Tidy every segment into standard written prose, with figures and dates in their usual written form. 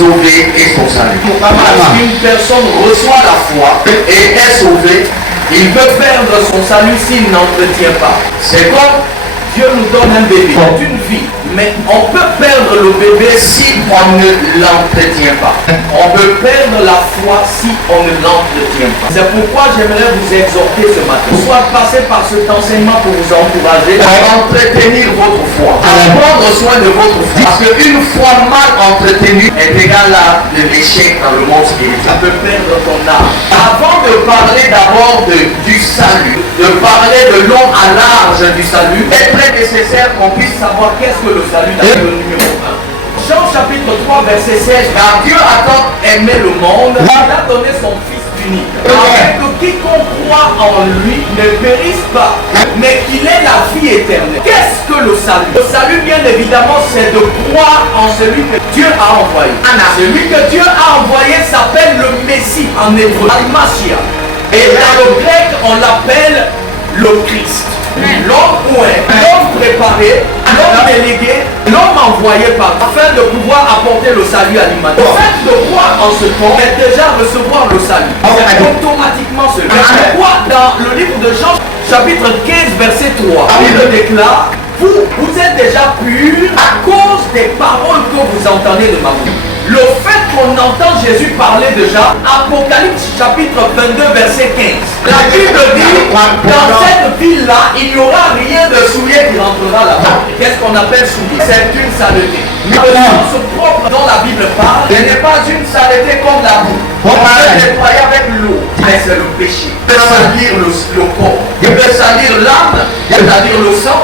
sauvé et son salut. Lorsqu'une personne reçoit la foi et est sauvée, il peut perdre son salut s'il n'entretient pas. C'est comme Dieu nous donne un bébé, c'est une vie, mais on peut perdre le bébé si on ne l'entretient pas. On peut perdre la foi si on ne l'entretient pas. C'est pourquoi j'aimerais vous exhorter ce matin. Soit passer par cet enseignement pour vous encourager à entretenir votre foi, à prendre soin de votre foi. Parce qu'une foi mal entretenue est égale à de l'échec dans le monde spirituel. Ça peut perdre ton âme. Avant de parler d'abord du salut, de parler de long à large du salut, est très nécessaire qu'on puisse savoir qu'est-ce que le salut dans le numéro 1. Jean chapitre 3 verset 16. Car Dieu a tant aimé le monde, il a donné son Fils unique, afin que quiconque croit en lui ne périsse pas, mais qu'il ait la vie éternelle. Qu'est-ce que le salut? Le salut, bien évidemment, c'est de croire en celui que Dieu a envoyé. Celui que Dieu a envoyé s'appelle le Messie en hébreu, Al-Mashiach. Et dans le grec, on l'appelle le Christ. L'homme l'homme préparé, l'homme délégué, l'homme envoyé par afin de pouvoir apporter le salut à l'humanité. Le fait de croire en ce corps est déjà recevoir le salut. C'est automatiquement ce pourquoi dans le livre de Jean, chapitre 15, verset 3, il le déclare, vous êtes déjà purs à cause des paroles que vous entendez de ma bouche. Le fait qu'on entend Jésus parler déjà, Apocalypse chapitre 22 verset 15. La Bible dit, dans cette ville-là, il n'y aura rien de souillé qui rentrera là-bas. Qu'est-ce qu'on appelle souillé? C'est une saleté. Le sens propre dont la Bible parle, ce n'est pas une saleté comme la boue. On peut nettoyer avec l'eau, mais c'est le péché. Il peut salir le corps, il peut salir l'âme, c'est-à-dire le sang,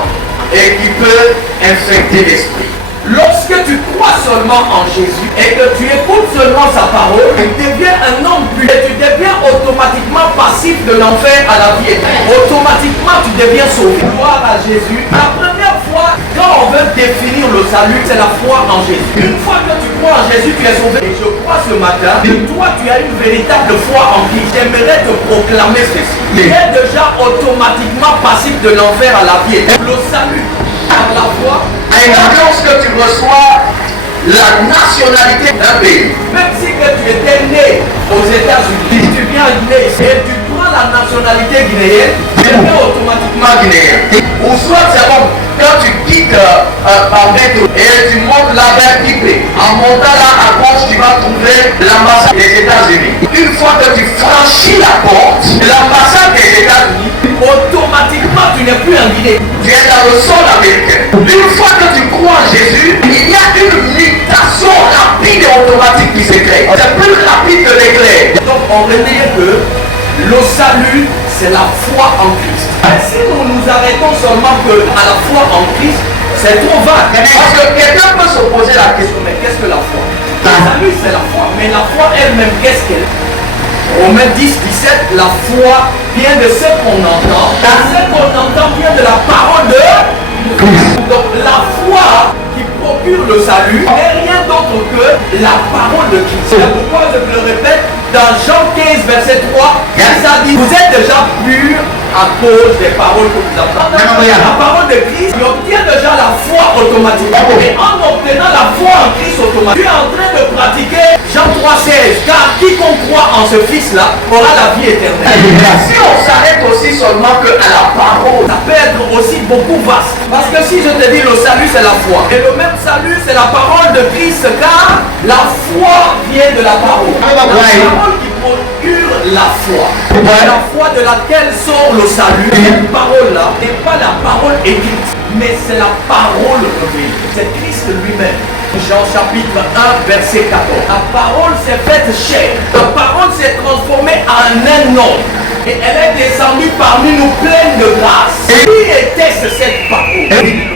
et qui peut infecter l'esprit. Lorsque tu crois seulement en Jésus et que tu écoutes seulement sa parole, tu deviens un homme pur et tu deviens automatiquement passif de l'enfer à la vie éternelle. Automatiquement, tu deviens sauvé. Gloire à Jésus. La première fois, quand on veut définir le salut, c'est la foi en Jésus. Une fois que tu crois en Jésus, tu es sauvé. Et je crois ce matin, toi, tu as une véritable foi en Christ. J'aimerais te proclamer ceci. Tu es déjà automatiquement passif de l'enfer à la vie éternelle. Le salut par la foi. Et lorsque tu reçois la nationalité d'un pays, même si que tu étais né aux États-Unis, tu viens en Guinée et tu prends la nationalité guinéenne, tu es automatiquement guinéen. Ou soit c'est bon, quand tu quittes par métro et tu montes là vers Kipé, en montant là à gauche, tu vas trouver l'ambassade des États-Unis. Une fois que tu franchis la porte, l'ambassade des États-Unis, automatiquement tu n'es plus en Guinée. Tu es dans le sol américain. Une fois que tu crois en Jésus, il y a une mutation rapide et automatique qui se crée. C'est plus rapide que l'éclair. Donc on retient que le salut, c'est la foi en Christ. Et si nous nous arrêtons seulement à la foi en Christ, c'est trop vague. Parce que quelqu'un peut se poser la question, mais qu'est-ce que la foi? Le salut, c'est la foi. Mais la foi elle-même, qu'est-ce qu'elle est? Romains 10, 17, la foi vient de ce qu'on entend. Ce qu'on entend vient de la parole de Christ. Donc la foi qui procure le salut n'est rien d'autre que la parole de Christ. C'est pourquoi je le répète, dans Jean 15, verset 3, ça dit, vous êtes déjà purs à cause des paroles que vous entendez. La parole de Christ, tu obtiens déjà la foi automatiquement. Et en obtenant la foi en Christ automatiquement, tu es en train de pratiquer Jean 3, 16. Car quiconque croit en ce Fils-là aura la vie éternelle. Si on s'arrête aussi seulement que à la parole, ça peut être aussi beaucoup vaste. Parce que si je te dis le salut, c'est la foi. Et le même salut, c'est la parole de Christ, car la foi vient de la parole. La parole qui procure la foi. La foi de laquelle sort le salut, cette parole-là n'est pas la parole écrite, mais c'est la parole révélée. C'est Christ lui-même. Jean chapitre 1, verset 14. La parole s'est faite chair. La parole s'est transformée en un homme. Et elle est descendue parmi nous pleine de grâce. Et qui était-ce cette parole?